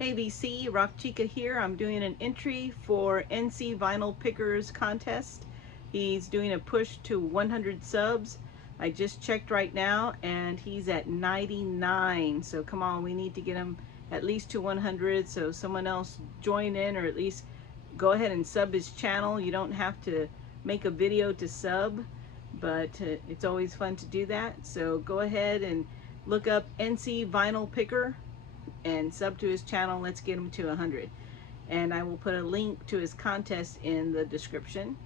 Hey VC, Rock Chica here. I'm doing an entry for NC Vinyl Pickers contest. He's doing a push to 100 subs. I just checked right now and he's at 99. So come on, we need to get him at least to 100 so someone else join in, or at least go ahead and sub his channel. You don't have to make a video to sub, but it's always fun to do that. So go ahead and look up NC Vinyl Picker and sub to his channel. Let's get him to 100. And I will put a link to his contest in the description.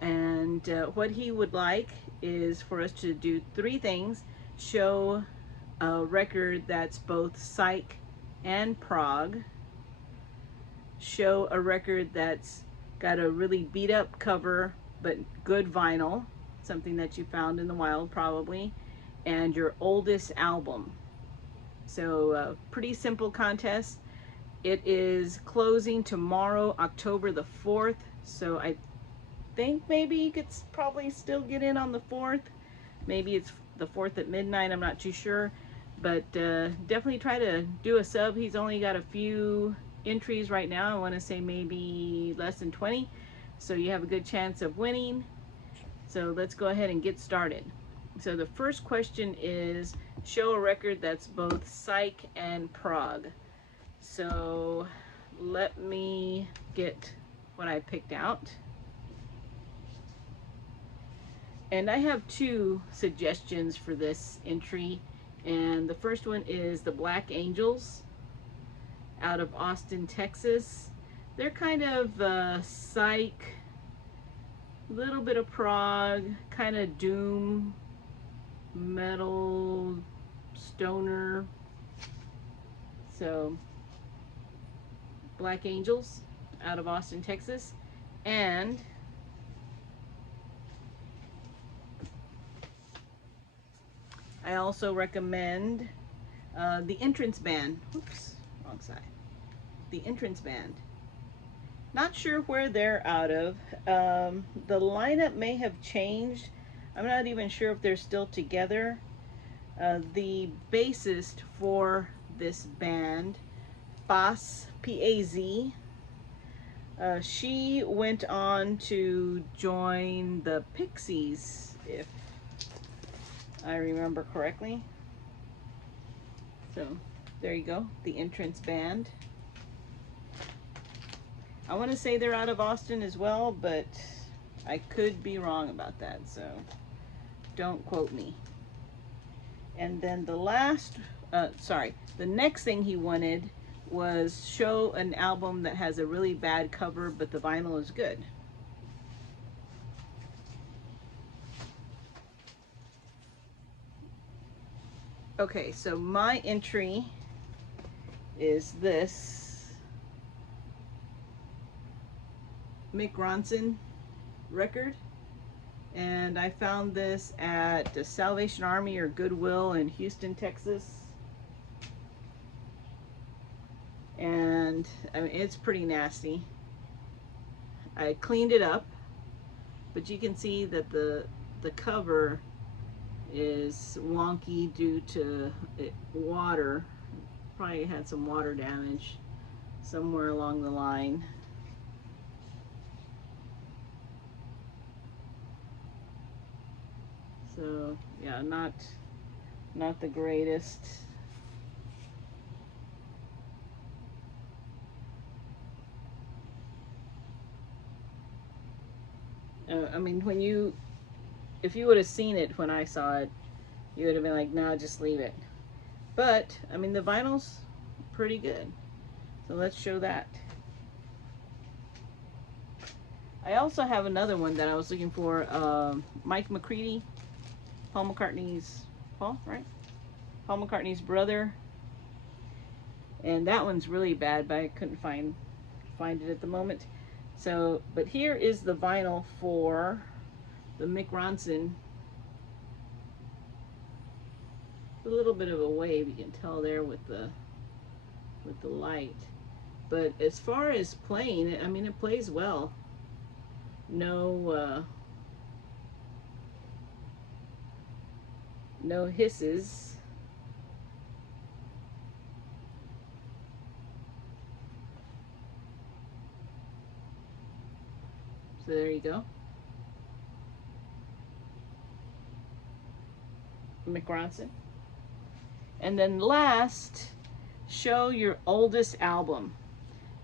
And what he would like is for us to do three things: show a record that's both psych and prog, show a record that's got a really beat up cover but good vinyl, something that you found in the wild probably, and your oldest album. So pretty simple contest. It is closing tomorrow, October the 4th. So I think maybe you could probably still get in on the 4th. Maybe it's the 4th at midnight, I'm not too sure. But definitely try to do a sub. He's only got a few entries right now. I want to say maybe less than 20. So you have a good chance of winning. So let's go ahead and get started. So the first question is, show a record that's both psych and prog. So let me get what I picked out. And I have two suggestions for this entry. And the first one is the Black Angels out of Austin, Texas. They're kind of psych, a little bit of prog, kind of doom, metal, stoner. So Black Angels out of Austin, Texas. And I also recommend the Entrance Band. Oops, wrong side. The Entrance Band. Not sure where they're out of. The lineup may have changed. I'm not even sure if they're still together. The bassist for this band, Paz, P-A-Z, she went on to join the Pixies, if I remember correctly. So there you go, the Entrance Band. I want to say they're out of Austin as well, but I could be wrong about that, so don't quote me. And then the next thing he wanted was show an album that has a really bad cover, but the vinyl is good. Okay, so my entry is this Mick Ronson record, and I found this at the Salvation Army or Goodwill in Houston, Texas. And I mean, it's pretty nasty. I cleaned it up, but you can see that the cover is wonky due to water. Probably had some water damage somewhere along the line. So yeah, not the greatest. I mean, if you would have seen it when I saw it, you would have been like, nah, just leave it. But I mean, the vinyl's pretty good. So let's show that. I also have another one that I was looking for. Mike McCready, Paul McCartney's Paul McCartney's brother. And that one's really bad, but I couldn't find it at the moment. So, but here is the vinyl for the Mick Ronson. A little bit of a wave, you can tell there with the light. But as far as playing, I mean, it plays well. No no hisses. So there you go. Mick Ronson. And then last, show your oldest album.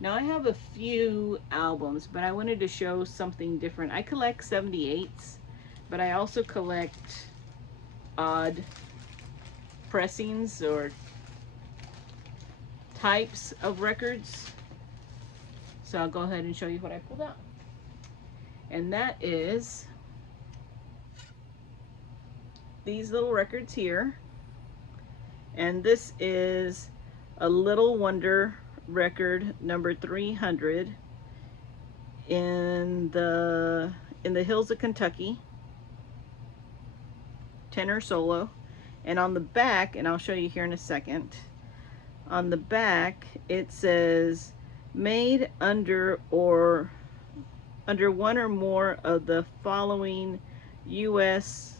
Now I have a few albums, but I wanted to show something different. I collect 78s, but I also collect odd pressings or types of records. So I'll go ahead and show you what I pulled out. And that is these little records here. And this is a Little Wonder record number 300 in the hills of Kentucky, tenor solo. And on the back, and I'll show you here in a second, on the back it says made under one or more of the following US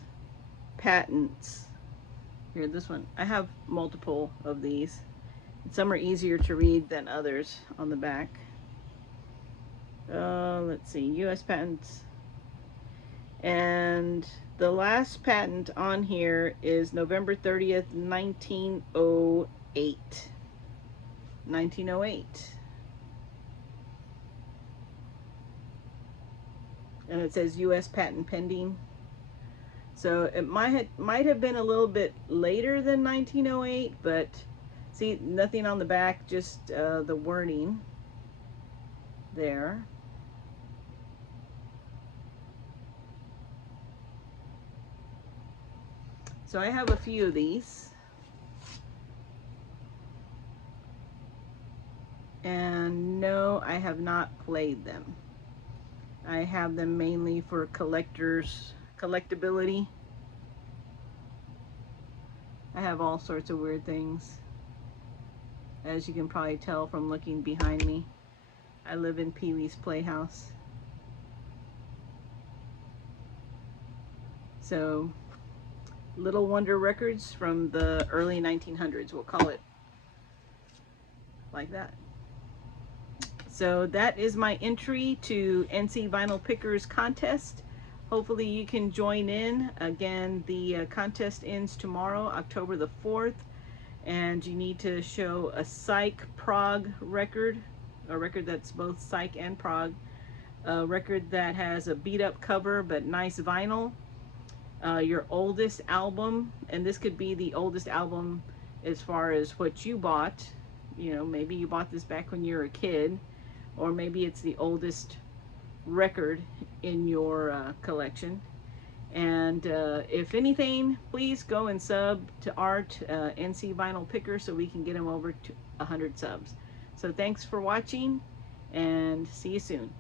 patents. Here, this one, I have multiple of these. Some are easier to read than others on the back. Let's see, US patents. And the last patent on here is November 30th, 1908. 1908. And it says US patent pending. So it might have been a little bit later than 1908, but see, nothing on the back, just the wording there. So I have a few of these. And no, I have not played them. I have them mainly for collectability. I have all sorts of weird things. As you can probably tell from looking behind me, I live in Pee-wee's Playhouse. So, Little Wonder records from the early 1900s, we'll call it like that. So that is my entry to NC Vinyl Pickers contest. Hopefully you can join in. Again, the contest ends tomorrow, October the 4th, and you need to show a psych prog record, a record that's both psych and prog, a record that has a beat up cover but nice vinyl, your oldest album, and this could be the oldest album as far as what you bought. You know, maybe you bought this back when you were a kid, or maybe it's the oldest record in your collection. And if anything, please go and sub to Art NC Vinyl Picker so we can get him over to 100 subs. So thanks for watching, and see you soon.